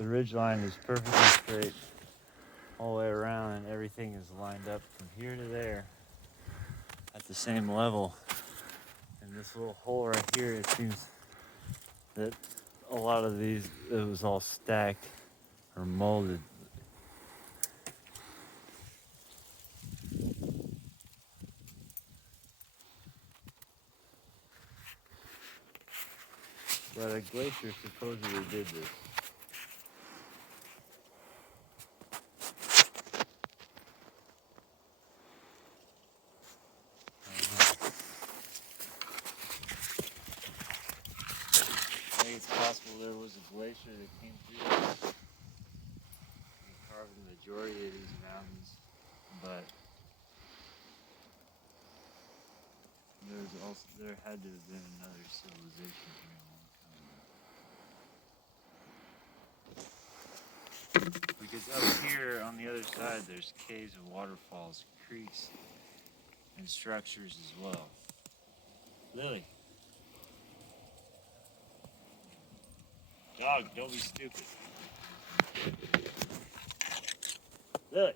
The ridge line is perfectly straight all the way around, and everything is lined up from here to there at the same level. And this little hole right here, it seems that a lot of these, it was all stacked or molded. But a glacier supposedly did this. I think it's possible there was a glacier that came through this and carved the majority of these mountains, but there had to have been another civilization here a long time ago. Because up here on the other side, there's caves and waterfalls, creeks, and structures as well. Lily. Dog, don't be stupid. Lily.